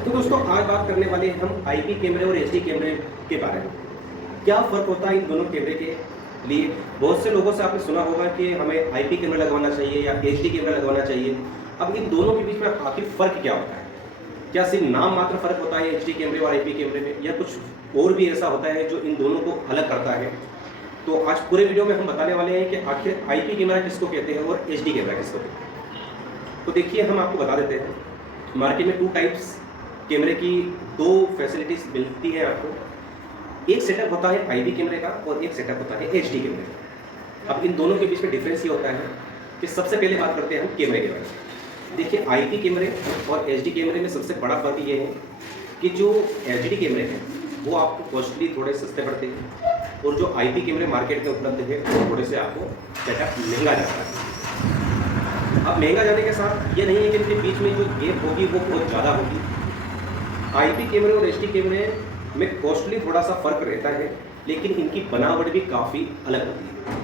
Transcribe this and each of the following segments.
तो दोस्तों आज बात करने वाले हैं हम आईपी कैमरे और एचडी कैमरे के बारे में। क्या फ़र्क होता है इन दोनों कैमरे के लिए। बहुत से लोगों से आपने सुना होगा कि हमें आईपी कैमरा लगवाना चाहिए या एचडी कैमरा लगवाना चाहिए। अब इन दोनों के बीच में आखिर फ़र्क क्या होता है? क्या सिर्फ नाम मात्र फ़र्क होता है एचडी कैमरे और आईपी कैमरे में, या कुछ और भी ऐसा होता है जो इन दोनों को अलग करता है? तो आज पूरे वीडियो में हम बताने वाले हैं कि आखिर आईपी कैमरा किसको कहते हैं और एचडी कैमरा किसको कहते हैं। तो देखिए, हम आपको बता देते हैं। मार्केट में 2 टाइप्स कैमरे की 2 फैसिलिटीज़ मिलती है आपको। एक सेटअप होता है आईपी कैमरे का और एक सेटअप होता है एचडी कैमरे का। अब इन दोनों के बीच में डिफरेंस ये होता है कि सबसे पहले बात करते हैं हम कैमरे के बारे में। देखिए, आईपी कैमरे और एचडी कैमरे में सबसे बड़ा फर्क ये है कि जो एचडी कैमरे हैं वो आपको कॉस्टली थोड़े सस्ते पड़ते हैं, और जो आईपी कैमरे मार्केट में उपलब्ध है वो थोड़े से आपको सेटअप महंगा जाता है। अब महंगा जाने के साथ ये नहीं है कि इनके बीच में जो गैप होगी वो बहुत ज़्यादा होगी। आईपी कैमरे और एचडी कैमरे में कॉस्टली थोड़ा सा फर्क रहता है, लेकिन इनकी बनावट भी काफ़ी अलग होती है।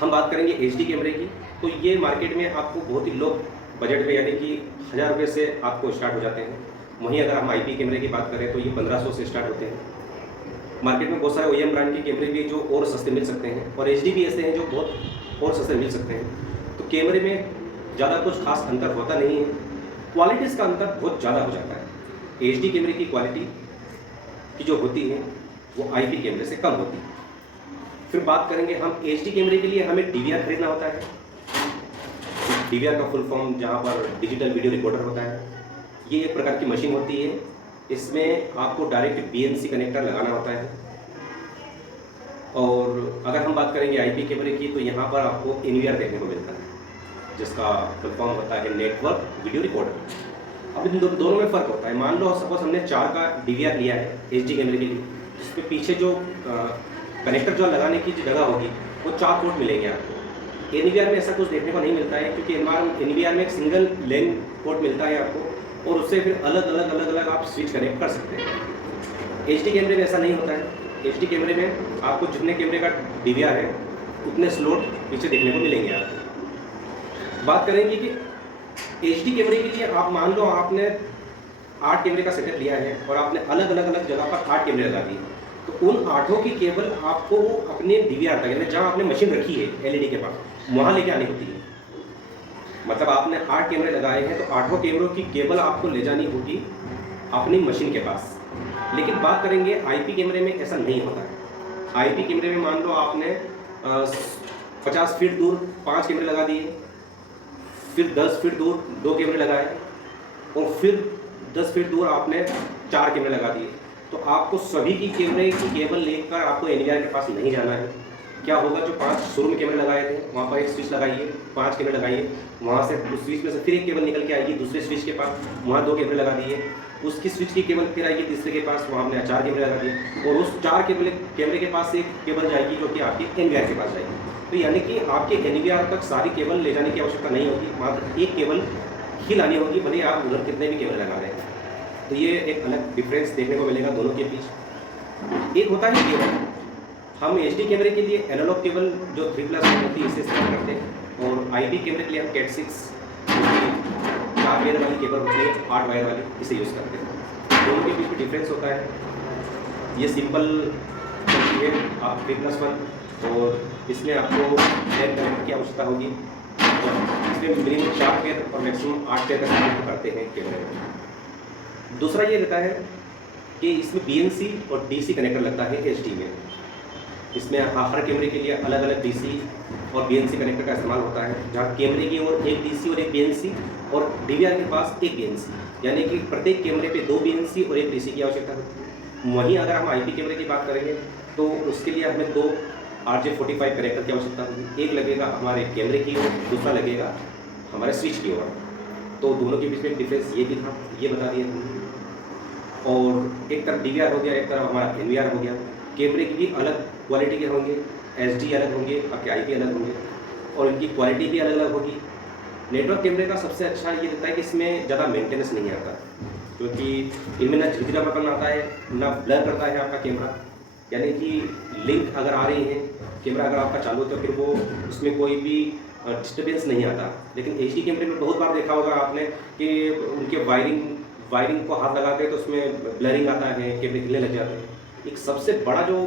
हम बात करेंगे एचडी कैमरे की, तो ये मार्केट में आपको बहुत ही लो बजट में, यानी कि 1000 रुपये से आपको स्टार्ट हो जाते हैं। वहीं अगर हम आईपी कैमरे की बात करें तो ये 1500 से स्टार्ट होते हैं। मार्केट में बहुत सारे ओईएम ब्रांड के कैमरे भी जो और सस्ते मिल सकते हैं, और एचडी भी ऐसे हैं जो बहुत और सस्ते मिल सकते हैं। तो कैमरे में ज़्यादा कुछ खास अंतर होता नहीं है, क्वालिटीज़ का अंतर बहुत ज़्यादा हो जाता है। एचडी कैमरे की क्वालिटी की जो होती है वो आईपी कैमरे से कम होती है। फिर बात करेंगे हम एचडी कैमरे के लिए हमें डीवीआर खरीदना होता है। डीवीआर का फुल फॉर्म जहाँ पर डिजिटल वीडियो रिकॉर्डर होता है। ये एक प्रकार की मशीन होती है, इसमें आपको डायरेक्ट बीएनसी कनेक्टर लगाना होता है। और अगर हम बात करेंगे आईपी कैमरे की, तो यहाँ पर आपको एनवीआर देखने को मिलता है, जिसका फुल फॉर्म होता है नेटवर्क वीडियो रिकॉर्डर। अब इन दोनों में फ़र्क होता है। मान लो सपोज हमने 4 का डीवीआर लिया है एचडी कैमरे के लिए, जिसमें पीछे जो कनेक्टर जो लगाने की जगह होगी वो 4 पोर्ट मिलेंगे आपको। एनवीआर में ऐसा कुछ देखने को नहीं मिलता है, क्योंकि एनवीआर में एक सिंगल लेन पोर्ट मिलता है आपको, और उससे फिर अलग अलग आप स्विच कनेक्ट कर सकते हैं। एचडी कैमरे में ऐसा नहीं होता है। एचडी कैमरे में आपको जितने कैमरे का डीवीआर है उतने स्लॉट पीछे देखने को मिलेंगे आपको। बात करेंगे कि एचडी कैमरे के लिए आप मान लो आपने 8 कैमरे का सेटअप लिया है और आपने अलग अलग जगह पर 8 कैमरे लगा दिए, तो उन 8 की केबल आपको अपने डीवीआर तक, यानी जहाँ आपने मशीन रखी है एलईडी के पास, वहाँ लेके आनी होती है। मतलब आपने 8 कैमरे लगाए हैं तो 8 कैमरों की केबल आपको ले जानी होगी अपनी मशीन के पास। लेकिन बात करेंगे आईपी कैमरे में ऐसा नहीं होता है। आईपी कैमरे में मान लो आपने 50 फीट दूर 5 कैमरे लगा दिए, फिर 10 फीट दूर 2 कैमरे लगाए, और फिर 10 फीट दूर आपने 4 कैमरे लगा दिए, तो आपको सभी की कैमरे की केबल लेकर आपको एनवीआर के पास नहीं जाना है। क्या होगा, जो 5 शुरू में कैमरे लगाए थे वहाँ पर एक स्विच लगाइए, 5 कैमरे लगाइए, वहाँ से उस स्विच में से फिर एक केबल निकल के आएगी दूसरे स्विच के पास, वहाँ 2 कैमरे लगा दिए, उसकी स्विच की केबल फिर आएगी तीसरे के पास, वहाँ आपने 4 कैमरे लगा दिए, और उस 4 कैमरे के पास एक केबल जाएगी जो कि आपके एनवीआर के पास जाएगी। तो यानी कि आपके एनवीआर तक सारी केबल ले जाने की आवश्यकता नहीं होगी, मात्र एक केबल ही लानी होगी, भले आप उधर कितने भी केबल लगा रहे हैं। तो ये एक अलग डिफरेंस देखने को मिलेगा दोनों के बीच। एक होता है केबल, हम एचडी कैमरे के लिए एनालॉग केबल जो 3+1 होती है इसे इस्तेमाल करते हैं, और आईपी कैमरे के लिए हम कैट 6 4 वायर वाली केबल होती है, 8 वायर वाली, इसे यूज़ करते हैं। दोनों के बीच में डिफरेंस होता है। ये सिंपल है आप 3+1, और इसमें आपको लेन कनेक्टर की आवश्यकता होगी, और इसमें मिनिमम 4 पेयर और मैक्सिमम 8 पेयर का कनेक्ट करते हैं कैमरे में। दूसरा ये रहता है कि इसमें बीएनसी और डीसी कनेक्टर लगता है एचडी में। इसमें हर कैमरे के लिए अलग अलग डीसी और बीएनसी कनेक्टर का इस्तेमाल होता है, जहाँ कैमरे की ओर एक डीसी और एक बीएनसी, और डीवीआर के पास एक बीएनसी, यानी कि प्रत्येक कैमरे पे 2 बीएनसी और 1 डीसी की आवश्यकता होती है। वहीं अगर हम आईपी कैमरे की बात करेंगे तो उसके लिए हमें 2 RJ45 कनेक्टर की आवश्यकता होगी। एक लगेगा हमारे कैमरे की ओर, दूसरा लगेगा हमारे स्विच की ओर। तो दोनों के बीच में डिफरेंस ये भी था, ये बता दिया हमने। और एक तरफ डीवीआर हो गया, एक तरफ हमारा एनवीआर हो गया। कैमरे की भी अलग क्वालिटी के होंगे, एचडी अलग होंगे, आपके आईपी अलग होंगे, और इनकी क्वालिटी भी अलग अलग होगी। नेटवर्क कैमरे का सबसे अच्छा ये रहता है कि इसमें ज़्यादा मेंटेनेंस नहीं आता, क्योंकि इनमें ना झिझिरापन आता है, ना ब्लर करता है आपका कैमरा। यानी कि लिंक अगर आ रही है, कैमरा अगर आपका चालू है, तो फिर वो उसमें कोई भी डिस्टर्बेंस नहीं आता। लेकिन एचडी कैमरे में बहुत बार देखा होगा आपने कि उनके वायरिंग वायरिंग को हाथ लगा के तो उसमें ब्लरिंग आता है, कैमरे हिलने लग जाते हैं। एक सबसे बड़ा जो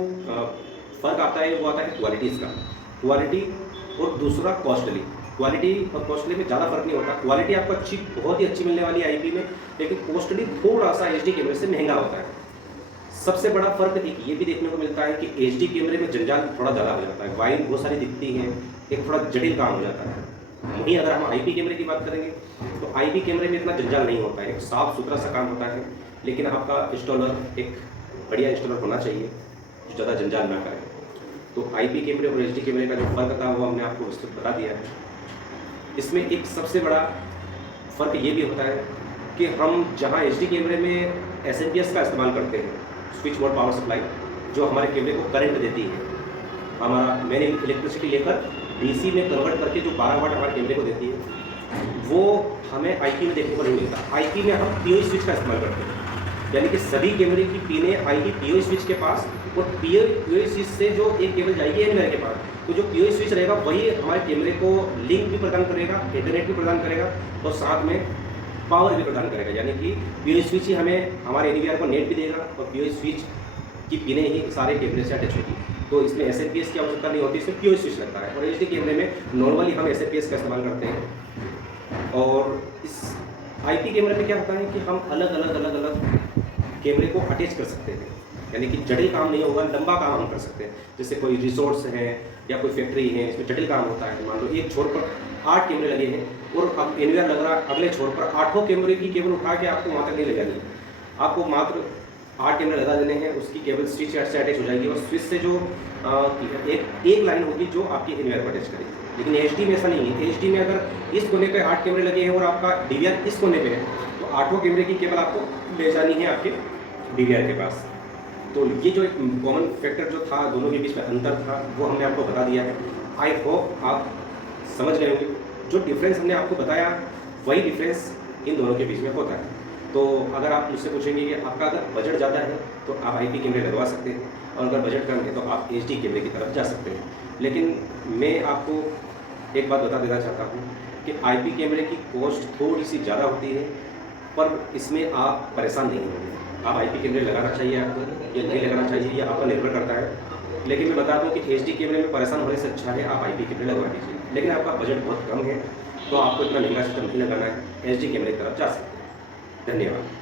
फ़र्क आता है वो आता है क्वालिटीज़ का, क्वालिटी और दूसरा कॉस्टली। क्वालिटी और कॉस्टली में ज़्यादा फ़र्क नहीं होता। क्वालिटी आपको अच्छी, बहुत ही अच्छी मिलने वाली है आईपी में, लेकिन कॉस्टली थोड़ा-सा एचडी कैमरे से महंगा होता है। सबसे बड़ा फ़र्क एक ये भी देखने को मिलता है कि एचडी कैमरे में जंजाल थोड़ा ज़्यादा हो जाता है, वायरिंग बहुत सारी दिखती है, एक थोड़ा जटिल काम हो जाता है। वहीं अगर हम आईपी कैमरे की बात करेंगे तो आईपी कैमरे में इतना जंजाल नहीं होता है, एक साफ-सुथरा सा काम होता है, लेकिन आपका इंस्टॉलर एक बढ़िया इंस्टॉलर होना चाहिए, जो ज़्यादा जंजाल ना करे। तो आईपी कैमरे और एचडी कैमरे का जो फ़र्क था वो हमने आपको विस्तृत बता दिया है। इसमें एक सबसे बड़ा फ़र्क ये भी होता है कि हम जहाँ एचडी कैमरे में एसएमपीएस का इस्तेमाल करते हैं, स्विच बोर्ड पावर सप्लाई, जो हमारे कैमरे को करंट देती है, हमारा मेन इलेक्ट्रिसिटी लेकर डीसी में कन्वर्ट करके जो 12 वाट हमारे कैमरे को देती है, वो हमें आईपी में देखने को नहीं मिलता। आईपी में हम पीओई स्विच का इस्तेमाल करते हैं, यानी कि सभी कैमरे की पिने आएगी पीओई स्विच के पास, और पीओई स्विच से जो एक केबल जाएगी एनवायर के पास, तो जो पीओई स्विच रहेगा वही हमारे कैमरे को लिंक भी प्रदान करेगा, इंटरनेट भी प्रदान करेगा और साथ में पावर भी प्रदान करेगा। यानी कि पीओई स्विच ही हमें हमारे एनवीआर को नेट भी देगा और पीओई स्विच की पिने ही सारे कैमरे से अटैच होगी। तो इसमें एसएमपीएस की आवश्यकता नहीं होती, इसमें पीओई स्विच लगता है। और एचडी कैमरे में नॉर्मली हम एसएमपीएस का इस्तेमाल करते हैं। और इस आईपी कैमरे में क्या होता है कि हम अलग अलग कैमरे को अटैच कर सकते हैं, यानी कि जटिल काम नहीं होगा, लंबा काम हम कर सकते हैं। जैसे कोई रिसोर्ट्स है या कोई फैक्ट्री है, इसमें जटिल काम होता है। मान लो एक छोर पर 8 कैमरे लगे हैं और अब एनवीआर लग रहा है अगले छोर पर, 8 कैमरे की केबल उठा के आपको वहाँ तक नहीं लगानी है, आपको मात्र 8 कैमरे लगा देने हैं, उसकी केबल स्विच से अटैच हो जाएगी और स्विच से जो एक लाइन होगी जो आपकी एनवीआर को अटैच करेगी। लेकिन एचडी में ऐसा नहीं है। एचडी में अगर इस कोने पे 8 कैमरे लगे हैं और आपका डीवीआर इस कोने पे है, तो 8 कैमरे की केबल आपको ले जानी है आपके डीवीआर के पास। तो ये जो एक कॉमन फैक्टर जो था, दोनों के बीच में अंतर था, वो हमने आपको बता दिया है। आई होप आप समझ गए होंगे। जो डिफरेंस हमने आपको बताया वही डिफरेंस इन दोनों के बीच में होता है। तो अगर आप मुझसे पूछेंगे कि आपका अगर बजट ज़्यादा है तो आप आईपी कैमरे लगवा सकते हैं, और अगर बजट कम है तो आप एचडी कैमरे की तरफ जा सकते हैं। लेकिन मैं आपको एक बात बता देना चाहता हूँ कि आईपी कैमरे की कॉस्ट थोड़ी सी ज़्यादा होती है, पर इसमें आप परेशान नहीं होंगे। आप आईपी कैमरे लगाना चाहिए आपको या नहीं लगाना चाहिए, ये आपका निर्भर करता है। लेकिन मैं बता दूं कि एचडी कैमरे में परेशान होने से अच्छा है आप आईपी कैमरे लगवा दीजिए। लेकिन आपका बजट बहुत कम है तो आपको इतना महंगा सिस्टम नहीं लगाना है, एचडी कैमरे की तरफ जा सकते हैं। धन्यवाद।